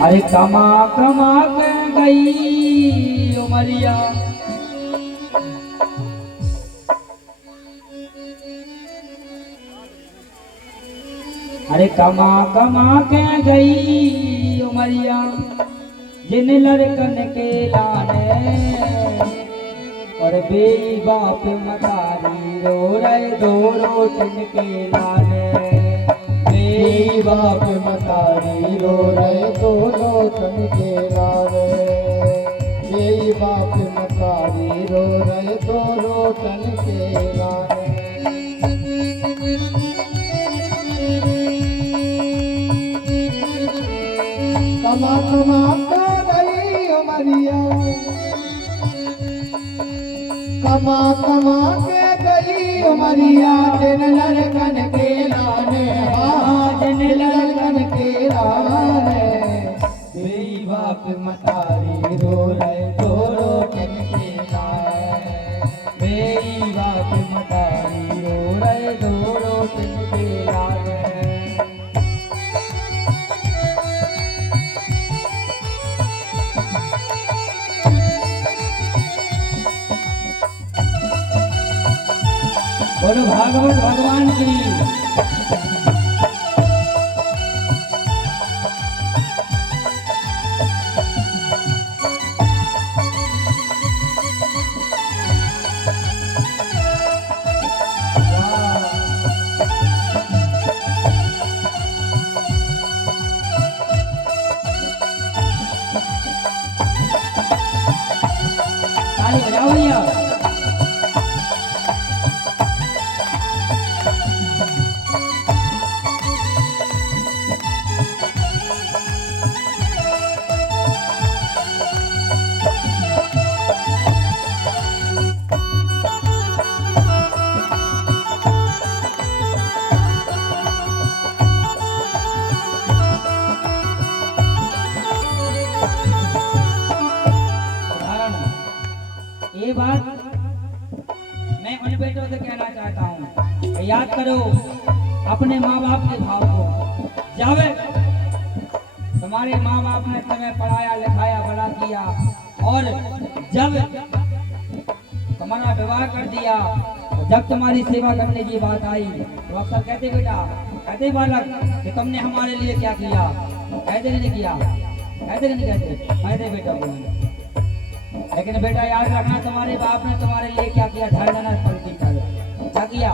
अरे कमा कमा के गई उमरिया, अरे कमा कमा के गई उमरिया, जिन लड़कन के लाने और बेई बाप मतारी रो रहे दो रोटन के लाने। बेई बाप मतारी रो रहे दो रोटन के लाने। बेई बाप मतारी रो रहे दो रोटन के लाने। कमा कमा के गई उमरिया, कमा कमा के गई उमरिया, जिन लड़कन के लाने। जिन लड़कन के लाने। बेई बाप मतारी रो रहे दो रोटन के लाने। बेई बाप मतारी रो रहे दो रोटन के लाने। बोलो भागवत भगवान की। ताली बजाओ भैया। ये बात मैं उन बेटों से कहना चाहता हूँ, याद करो अपने माँ बाप के भाव को। जब तुम्हारे माँ बाप ने तुम्हें पढ़ाया लिखाया बड़ा किया और जब तुम्हारा विवाह कर दिया, जब तुम्हारी सेवा करने की बात आई तो अक्सर कहते बेटा, कहते बालक कि तुमने हमारे लिए क्या किया, कहते नहीं किया, कहते नहीं कहते, कहते बेटा को। लेकिन बेटा याद रखना तुम्हारे बाप ने तुम्हारे लिए क्या किया, धरना पंक्ति कर क्या किया।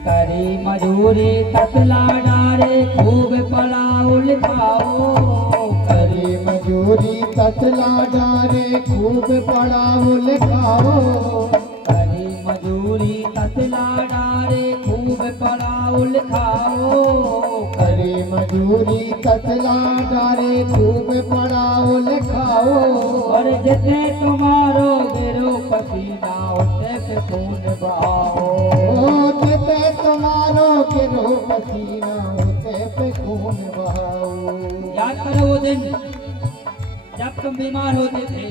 करी मजूरी तसला डारे खूब पढ़ाओ लिखाओ। करी मजूरी तसला डारे खूब पढ़ाओ लिखाओ। करी मजूरी तसला डारे खूब पढ़ाओ लिखाओ। करी मजूरी तसला डारे खूब पढ़ाओ लिखाओ। और जितने तुम्हारो गिरो पसीना उतने पे खून बहाओ। जितने तुम्हारो गिरो पसीना उतने पे खून बहाओ। याद करो वो दिन जब तुम बीमार होते थे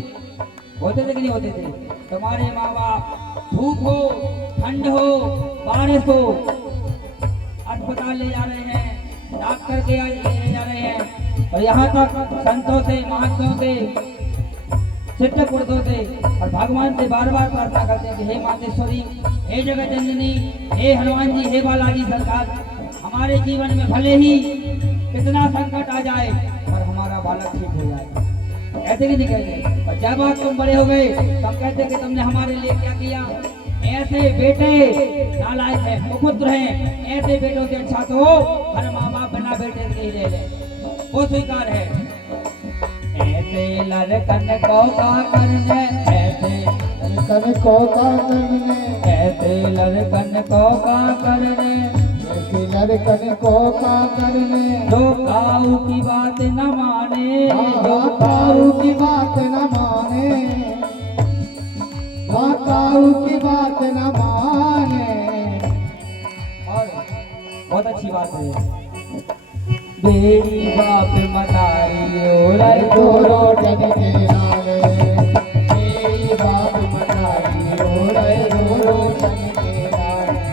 कि नहीं होते थे। तुम्हारे माँ बाप धूप हो ठंड हो बारिश हो अस्पताल ले जा रहे हैं, डॉक्टर के ले जा रहे हैं, और यहाँ तक संतों से महात्माओं से सिद्ध पुरुषों से और भगवान से बार बार प्रार्थना करते हैं कि हे मातेश्वरी, हे जगत जननी, हे हनुमान जी, हे बालाजी सरकार, हमारे जीवन में भले ही कितना संकट आ जाए पर हमारा बालक ठीक हो जाए। कहते कि नहीं कहते। और जब आज तुम बड़े हो गए तब कहते कि तुमने हमारे लिए क्या किया। ऐसे बेटे नालायक है, कुपुत्र हैं, ऐसे बेटों से अच्छा तो हर माँ बाप बिना बेटे के ही ले ले, वो स्वीकार है। ऐसे लड़कन को का करने, ऐसे लड़कन को का करने, ऐसे लड़कन को का करने, ऐसे लड़कन को का करने। जो काऊ की बात न माने, जो काऊ की बात न माने, काऊ की बात न माने। और बहुत अच्छी बात है, बेरी बाप मतारी रो दो रोटन के लाने। बेरी बाप मतारी रो रहे दो रोटन के लाने।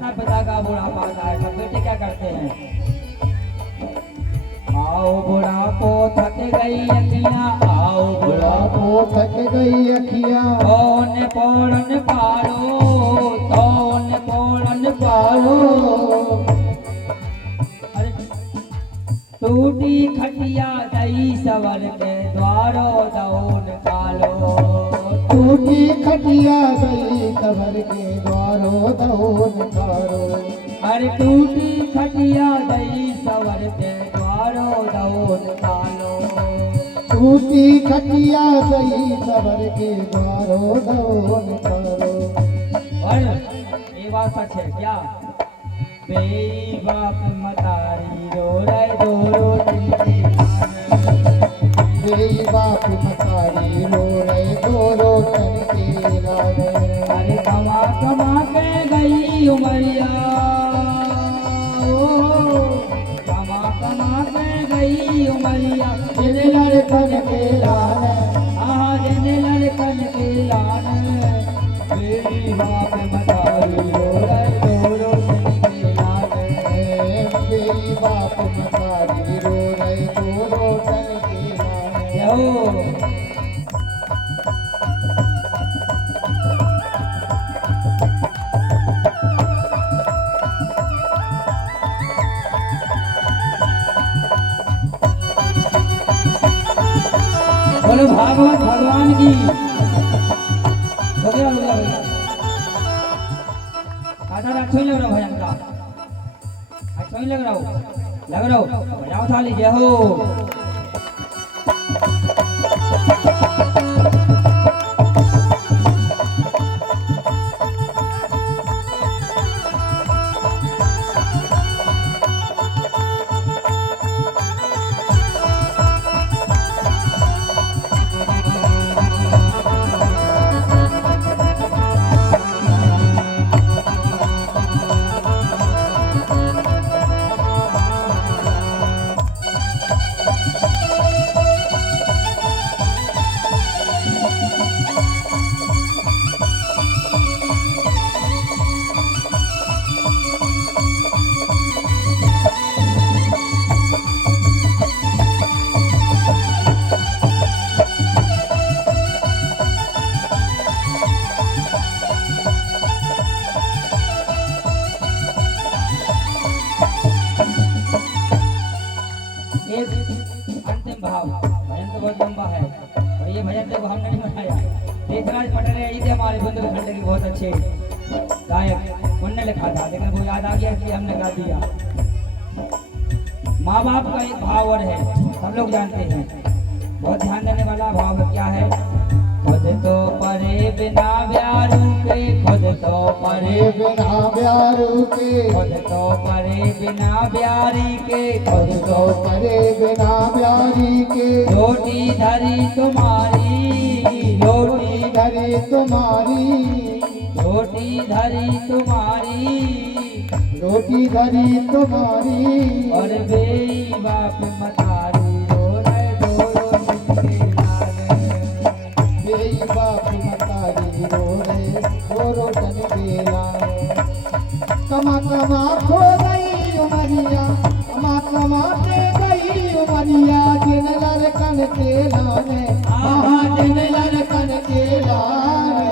माता पिता का बुढ़ापा आता है, सब बेटे क्या करते हैं? आओ बुढ़ापो थक गई अखियां, आओ बुढ़ापो थक गई अखियां, कौन पौड़न पारो, कौन पौड़न पारो। अरे टूटी खटिया दई सवर के द्वारो दौन कालो, टूटी खटिया गई सवर के द्वारो दौन कारो। अरे टूटी खटिया दई सवर के द्वारो दौन कालो, टूटी खटिया गई सवर के द्वारो दौन कारो। और ये बात सच है क्या? बेई बाप मतारी रो रहे दो रोटी की खाने, बेई बाप मतारी रो रहे दो रोटन के लाने। अरे कमा कमा के गई उमरिया, ओ कमा कमा के गई उमरिया, जिन लड़कन के लाने, हाँ जिन लड़कन के लाने, बेई बाप मतारी रो रहे दो रोटी की लाने। बेई बाप मतारी रो रहे दो रोटन के लाने। यो बोलो भागवत भगवान की। हो गया भैया, आधा अच्छा ही लग रहा भजन का, अच्छा ही लग रहा हो बजाओ थाली, जय हो। एक अंतिम भाव, भजन तो बहुत लंबा है और ये भजन देखो हमने नहीं बनाया, देशराज पटेल यही थे हमारे बुंदेलखंड के बहुत अच्छे गायक, उनने लिखा था लेकिन वो याद आ गया इसलिए हमने गा दिया। माँ बाप का एक भाव और है, सब लोग जानते हैं, बहुत ध्यान देने वाला भाव क्या है? खुद तो परे बिना प्यारू के, खुद तो परे बिना प्यारू के, खुद तो परे बिना प्यारी के, खुद तो परे बिना प्यारी के। रोटी धरी तुम्हारी, रोटी धरी तुम्हारी, रोटी धरी तुम्हारी, रोटी धरी तुम्हारी। और बेई बाप मतारी रो रहे दो रोटी के लाने। बेई बाप मतारी रो रहे दो रोटन के लाने। कमा कमा खो गई उमरिया, कमा कमा के गई उमरिया, जिन लड़कन के लाने, आहा जिन लड़कन के लाने।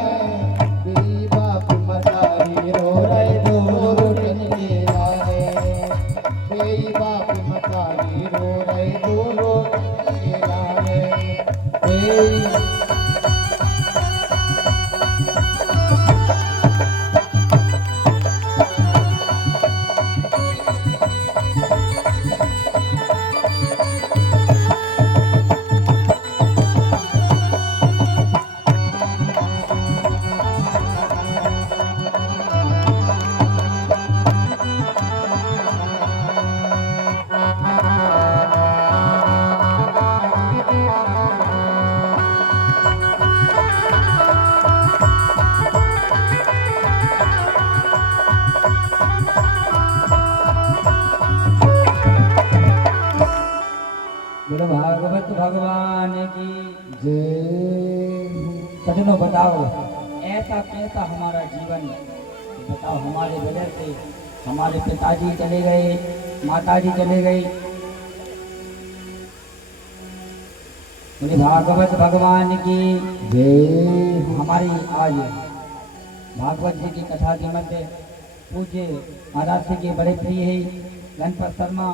बेई बाप मतारी रो रहे दो रोटन के लाने। बेई बाप मतारी रो रहे दो रोटन के लाने। बेई बोलो भागवत भगवान की जय। सजनों बताओ ऐसा कैसा हमारा जीवन बताओ, हमारे वजह से हमारे पिताजी चले गए, माताजी चले गई। बोले भागवत भगवान की जय। हमारी आज भागवत जी की कथा के मध्य पूज्य महाराज जी के बड़े प्रिय है गणपत शर्मा,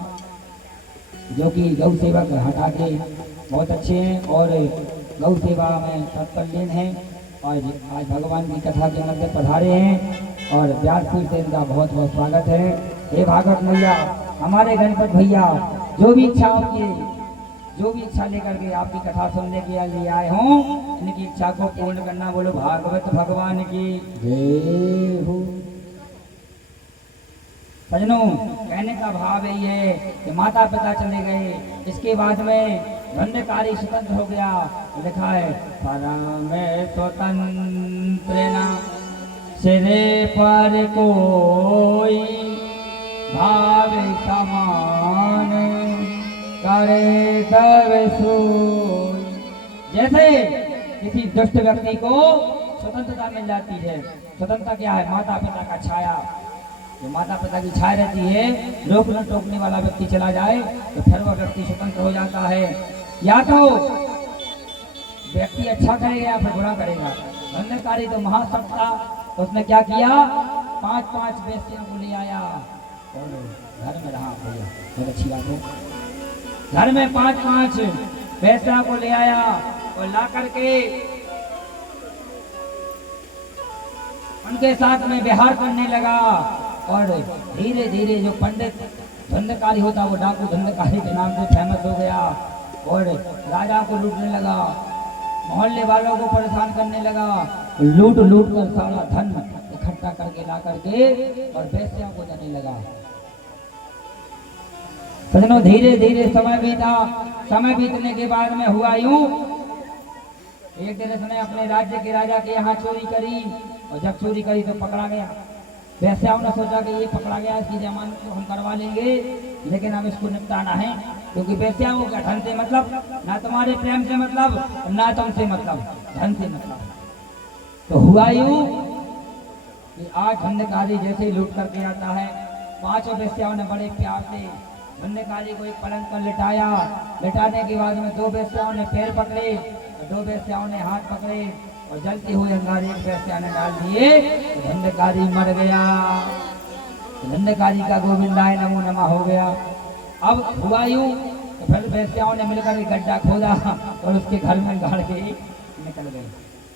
जो कि गौ सेवक हटा के बहुत अच्छे हैं और गौ सेवा में तत्परलीन हैं। और आज भगवान की कथा के मध्य पधारे हैं और व्यासपीठ से इनका बहुत बहुत स्वागत है। हे भागवत मैया, हमारे गणपत भैया जो भी इच्छा होती है, जो भी इच्छा लेकर के आपकी कथा सुनने के लिए आए हों, इनकी इच्छा को पूर्ण करना। बोलो भागवत भगवान की जय हो। सजनों, कहने का भाव यही है कि माता पिता चले गए, इसके बाद में धन्यकारी स्वतंत्र हो गया। लिखा है परम स्वतंत्र न सिरे पर कोई भाव समान करे सब सोई। जैसे किसी दुष्ट व्यक्ति को स्वतंत्रता मिल जाती है। स्वतंत्रता क्या है? माता पिता का छाया, जो माता पिता की छाया रहती है, रोकने टोकने वाला व्यक्ति चला जाए तो फिर वह व्यक्ति स्वतंत्र हो जाता है। या तो व्यक्ति अच्छा करेगा या फिर बुरा करेगा। धन्यकारी तो महासत्ता था, तो उसने क्या किया? 5-5 वेश्याओं को ले आया और घर में रहा। भैया बहुत अच्छी बात है। घर में 5-5 वेश्याओं को ले आया और ला करके उनके साथ में विहार करने लगा। और धीरे धीरे जो पंडित धंधकारी होता, वो डाकू धंधकारी के नाम से फेमस हो गया और राजा को लूटने लगा, मोहल्ले वालों को परेशान करने लगा, लूट लूट कर सारा धन इकट्ठा करके ला करके और वेश्याओं को देने लगा। सजनों, धीरे धीरे समय बीता। समय बीतने के बाद में हुआ यूं, एक दिन इसने अपने राज्य के राजा के यहाँ चोरी करी और जब चोरी करी तो पकड़ा गया। वेश्याओं ने सोचा कि ये पकड़ा गया, इसकी जमानत तो हम करवा लेंगे, लेकिन अब इसको निपटाना है, क्योंकि वेश्याओं का धन से मतलब, ना तुम्हारे प्रेम से मतलब, ना तुमसे मतलब, धन से मतलब। तो हुआ यूं कि आज धन्यकारी जैसे लूट करके आता है, 5 वेश्याओं ने बड़े प्यार से धन्यकारी को एक पलंग पर लिटाया। लिटाने के बाद में 2 वेश्याओं ने पैर पकड़े और 2 वेश्याओं ने हाथ पकड़े और जलते हुए अंगारे एक वेश्या ने डाल दिए। धन्यकारी मर गया। धन्यकारी का गोविंदाय नमो नमः हो गया। अब हुआ यूं तो फिर वेश्याओं ने मिलकर एक गड्ढा खोदा और उसके घर में गाड़ के निकल गए।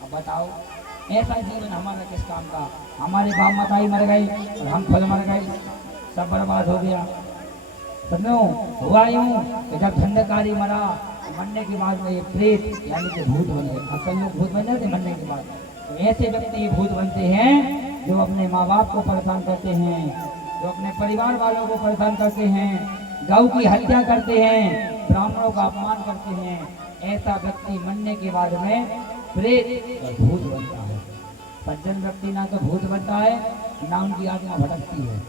अब बताओ, ऐसा जीवन हमारा किस काम का? हमारे बाप माता ही मर गए और हम खुद मर गए, सब बर्बाद हो गया। समझो, हुआ यूं कि जब धन्यकारी मरा, मरने के बाद में ये प्रेत यानी कि भूत बन गए। असल लोग भूत बन जाते मरने के बाद। तो ऐसे व्यक्ति ये भूत बनते हैं जो अपने माँ बाप को परेशान करते हैं, जो अपने परिवार वालों को परेशान करते हैं, गौ की हत्या करते हैं, ब्राह्मणों का अपमान करते हैं। ऐसा व्यक्ति मरने के बाद में प्रेत और भूत बनता है। सज्जन व्यक्ति ना तो भूत बनता है, ना उनकी आत्मा भटकती है।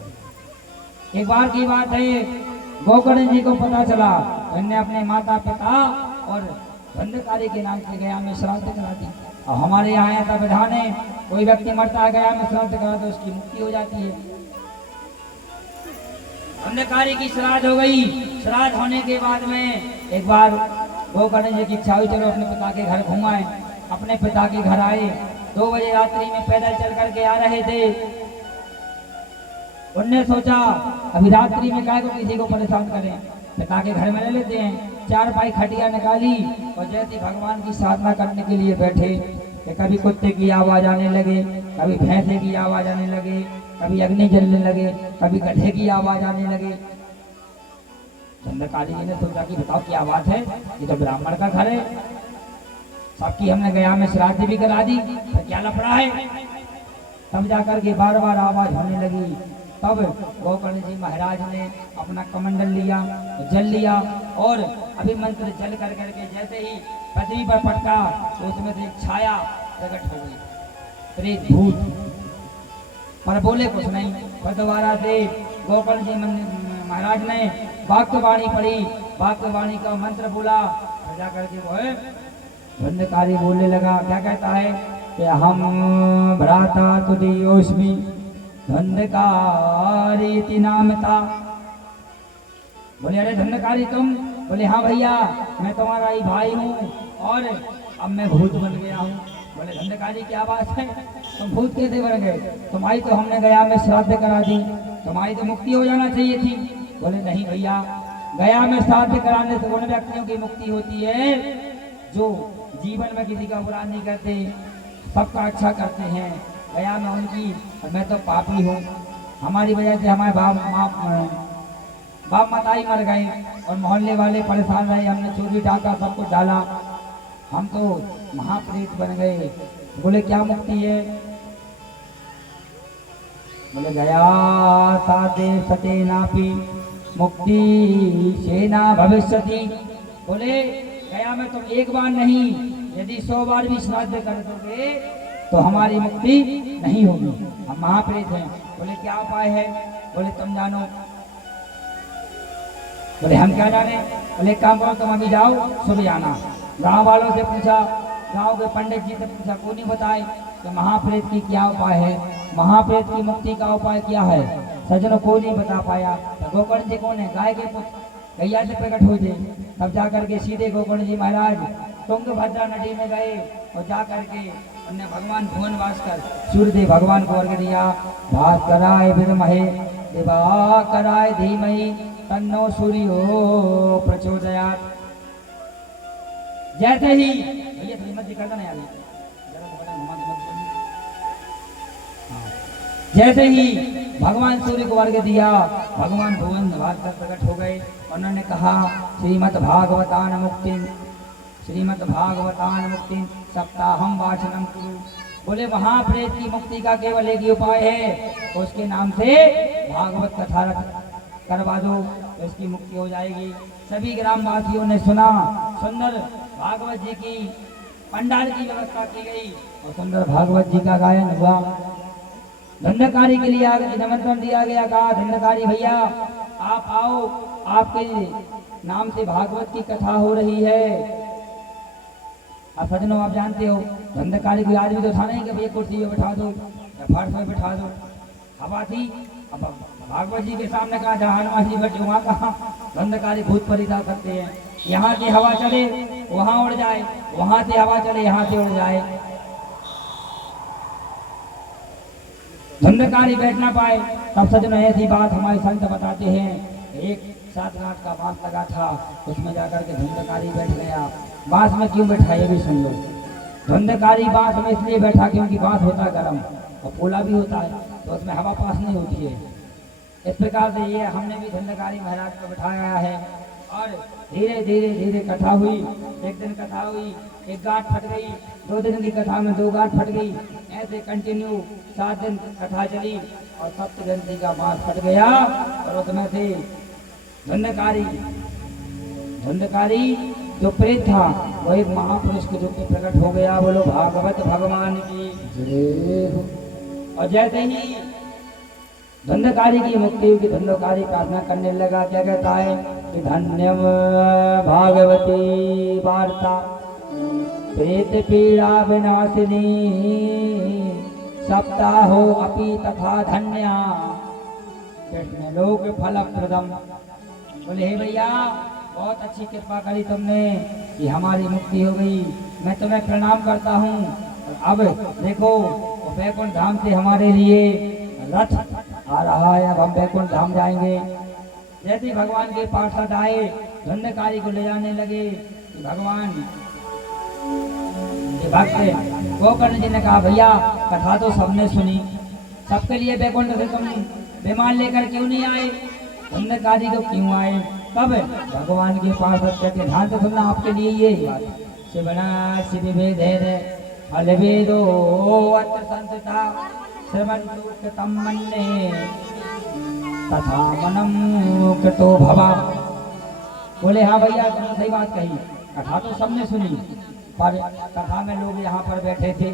एक बार की बात है, गोकर्ण जी को पता चला, उन्होंने अपने माता पिता और धन्यकारी के नाम से गया में श्राद्ध करा दी। और हमारे यहाँ ऐसा विधान है, कोई व्यक्ति मरता है गया में श्राद्ध करा तो उसकी मुक्ति हो जाती है। धन्यकारी की श्राद्ध हो गई। श्राद्ध होने के बाद में एक बार गोकर्ण जी की इच्छा हुई, चलो अपने पिता के घर घुमाएं। अपने पिता के घर आए। 2 बजे रात्रि में पैदल चल करके आ रहे थे। उनने सोचा अभी रात्रि में काय को किसी को परेशान करें, पिता के घर में ले लेते हैं। 4 पाई खटिया निकाली और जैसे भगवान की साधना करने के लिए बैठे कि कभी कुत्ते की आवाज आने लगे, कभी भैंसे की आवाज आने लगे, कभी अग्नि जलने लगे, कभी गड्ढे की आवाज आने लगे। धन्यकारी जी ने सोचा कि बताओ क्या बात है, ये तो ब्राह्मण का घर है, सबकी हमने गया में श्राद्ध भी करा दी, तो क्या लफड़ा है। तब जाकर के बार बार आवाज होने लगी। तब गोकर्ण जी महाराज ने अपना कमंडल लिया, जल लिया और अभिमंत्र जल कर करके जैसे ही पृथ्वी पर पटका तो उसमें से एक छाया प्रकट हो गई, प्रेत भूत। पर बोले कुछ नहीं। पर दोबारा से गोकर्ण जी महाराज ने वाक्यवाणी पढ़ी, वाक्यवाणी का मंत्र बोला, जा करके वो है धन्यकारी बोलने लगा। क्या कहता है कि हम भ्राता तुदीयोस्मि धंधकारी इति नाम था। बोले अरे धंधकारी तुम? बोले हाँ भैया, मैं तुम्हारा ही भाई हूँ और अब मैं भूत बन गया हूँ। बोले धंधकारी क्या बात है, तुम भूत कैसे बन गए? तुम्हारी तो हमने गया में श्राद्ध करा दी, तुम्हारी तो मुक्ति हो जाना चाहिए थी। बोले नहीं भैया, गया में श्राद्ध कराने से उन व्यक्तियों की मुक्ति होती है जो जीवन में किसी का बुरा नहीं करते, सबका अच्छा करते हैं। गया में उनकी, और मैं तो पापी हूँ, हमारी वजह से हमारे बाप मताई मर गए और मोहल्ले वाले परेशान रहे, हमने चोरी डाका सब कुछ डाला, हम तो महाप्रेत बन गए। बोले क्या मुक्ति है? बोले गया साधे सते नापी मुक्ति सेना भविष्यति। बोले गया में तुम एक बार नहीं, यदि 100 बार भी श्राद्ध कर दोगे तो हमारी मुक्ति नहीं होगी, हम महाप्रेत हैं। बोले क्या उपाय है? बोले तुम जानो। बोले हम क्या जाने? बोले काम करो, तुम अभी जाओ, सुबह आना। गांव वालों से पूछा, गांव के पंडित जी से पूछा, कोई नहीं बताए कि महाप्रेत की क्या उपाय है, महाप्रेत की मुक्ति का उपाय क्या है। सज्जनों को नहीं बता पाया। तो गोकर्ण जी कौन है? गाय के पुत्र गैया से प्रकट हुए थे। तब जा करके सीधे गोकर्ण जी महाराज तुंगभद्रा नदी में गए और जा करके उन्हें भगवान भुवन भास्कर सूर्यदेव भगवान को अर्घ दिया। भास्कराय विद्महे दिवाकराय धीमहि तन्नो सूर्यो प्रचोदयात्। जैसे ही भैया थोड़ी मत करना नहीं आगे, जैसे ही भगवान सूर्य को अर्घ दिया, भगवान भुवन भास्कर प्रकट हो गए। उन्होंने कहा श्रीमद् भागवतान मुक्ति, श्रीमद् भागवतान मुक्ति सप्ताहम वाचनम कुरु। बोले महाप्रेत की मुक्ति का केवल एक ही उपाय है, उसके नाम से भागवत कथा करवा दो, तो इसकी मुक्ति हो जाएगी। सभी ग्रामवासियों ने सुना, सुंदर भागवत जी की पंडाल की व्यवस्था की गई और सुंदर भागवत जी का गायन हुआ। धंधकारी के लिए निमंत्रण दिया गया, कहा धंधकारी भैया आप आओ, आपके नाम से भागवत की कथा हो रही है। अब सज्जनों आप जानते हो धंधकारी कोई आदमी तो था नहीं कि भैया कुर्सी पे बैठा दो या फर्श पे बैठा दो। हवा थी, अब भागवत जी के सामने कहा जहाँ हनुमान जी बैठे वहाँ कहाँ धंधकारी भूत परिता सकते हैं। यहाँ से हवा चले वहाँ उड़ जाए, वहाँ से हवा चले यहाँ से उड़ जाए, धंधकारी बैठ ना पाए। तब सज्जनों ऐसी बात हमारे संत बताते हैं, एक 7 लाख का बांस लगा था, उसमें जाकर के धंधकारी बैठ गया। बांस में क्यों बैठा ये भी सुन लो। धंधकारी बांस में इसलिए बैठा क्योंकि बांस होता है गर्म और पोला भी होता है, तो उसमें हवा पास नहीं होती है। इस प्रकार से ये हमने भी धंधकारी महाराज को बैठाया है और धीरे धीरे धीरे कथा हुई। एक दिन कथा हुई, एक गांठ फट गई, 2 दिन की कथा में 2 गांठ फट गई, ऐसे कंटिन्यू 7 दिन कथा चली और 7 ग्रंथि का बांस फट गया और उसमें से धंधकारी जो प्रेत था वो एक महापुरुष के रूप में प्रकट हो गया। बोलो भागवत भगवान की जय हो। और जैसे ही धंधकारी की मुक्ति हुई, धंधकारी प्रार्थना करने लगा, क्या कहता है कि धन्यम भागवती वार्ता प्रेत पीड़ा विनाशिनी सप्ताहो अपि तथा धन्या कृष्ण लोक फल प्रदम। बोले हे भैया बहुत अच्छी कृपा करी तुमने कि हमारी मुक्ति हो गई, मैं तुम्हें प्रणाम करता हूँ। अब देखो वैकुंठ धाम से हमारे लिए रथ आ रहा है, अब हम वैकुंठ धाम जाएंगे। जैसे ही भगवान के पार्षद आए धंधकारी को ले जाने लगे कि भगवान के भक्त गोकर्ण जी ने कहा भैया कथा तो सबने सुनी, सबके लिए वैकुंठ से तुम विमान लेकर क्यों नहीं आए? धंधकारी तो क्यों आए? तब भगवान के पार्षद कहते ध्यान से सुनना, आपके लिए ये बात शिवना शिव वेदे फल वेदो अत्र संतता श्रवन्तु कृतं मन्ये तथा मनम कृतो भवा। बोले हाँ भैया तुमने सही बात कही, कथा तो सबने सुनी, पर कथा में लोग यहाँ पर बैठे थे,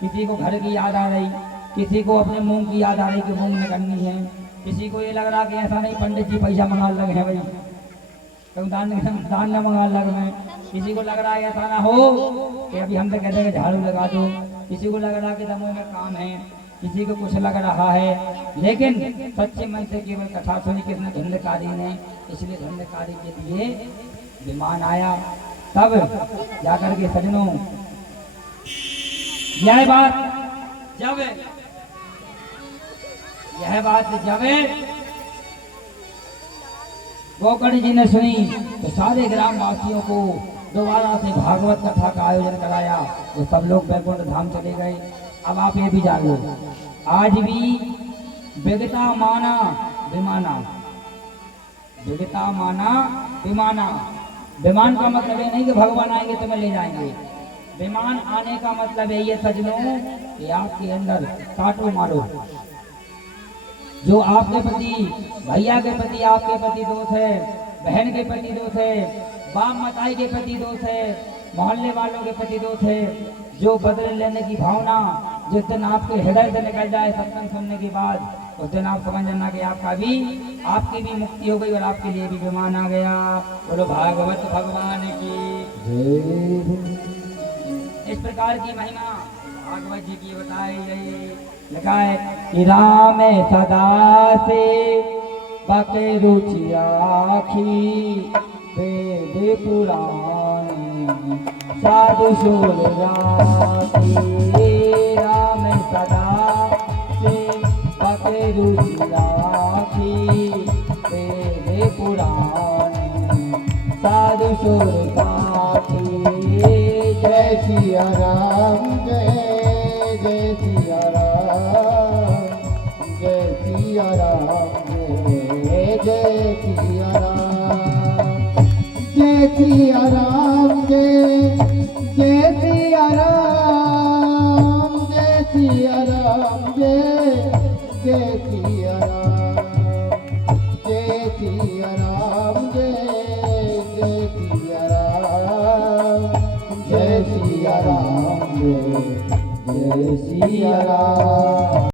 किसी को घर की याद आ रही, किसी को अपने मुंह की याद आ रही कि मुंह में करनी है, किसी को ये लग रहा कि ऐसा नहीं पंडित जी पैसा मंगा लगे हैं भाई तुम दान न मंगा लग में, किसी को लग रहा है ऐसा ना हो कि अभी हम तो कहते हैं झाड़ू लगा दो, किसी को लग रहा कि दमों में काम है, किसी को कुछ लग रहा है, लेकिन सच्चे मन से केवल कथा सुनी किसने, धंधकारी ने। इसलिए धंधकारी के लिए विमान आया। तब जाकर के सजनों यह बात जब गोकर्ण जी ने सुनी तो सारे ग्रामवासियों को दोबारा से भागवत कथा का आयोजन कराया। तो सब लोग वैकुंठ धाम चले गए। अब आप ये भी जान लो, आज भी विगता माना विमाना, विगता माना विमाना। विमान का मतलब ये नहीं कि भगवान आएंगे तुम्हें ले जाएंगे। विमान आने का मतलब है ये सजनों कि आपके अंदर काटो मारो। जो आपके प्रति, भैया के प्रति आपके प्रति दोष है, बहन के प्रति दोष है, बाप मताई के प्रति दोष है, मोहल्ले वालों के प्रति दोष है, जो बदले लेने की भावना जिस दिन आपके हृदय से निकल जाए सत्संग सुनने के बाद, उस दिन आप समझ जाना कि आपकी भी मुक्ति हो गई और आपके लिए भी विमान आ गया। बोलो भागवत भगवान की। इस प्रकार की महिमा भागवत जी की बताई गई। लिखा है कि राम सदा से बके रुचि आखी, वेद पुराण साधु शोर राखी। राम सदा से बके रुचि आखी, वेद पुराण साधु शोर राखी। जय सिया राम, जय जय सिया राम, जय सिया राम, जय जय सिया राम, जय सिया राम, जय जय सिया राम, जय सिया राम, जय जय सिया राम, जय सिया राम, जय जय सिया राम, जय सिया राम, जय जय सिया राम।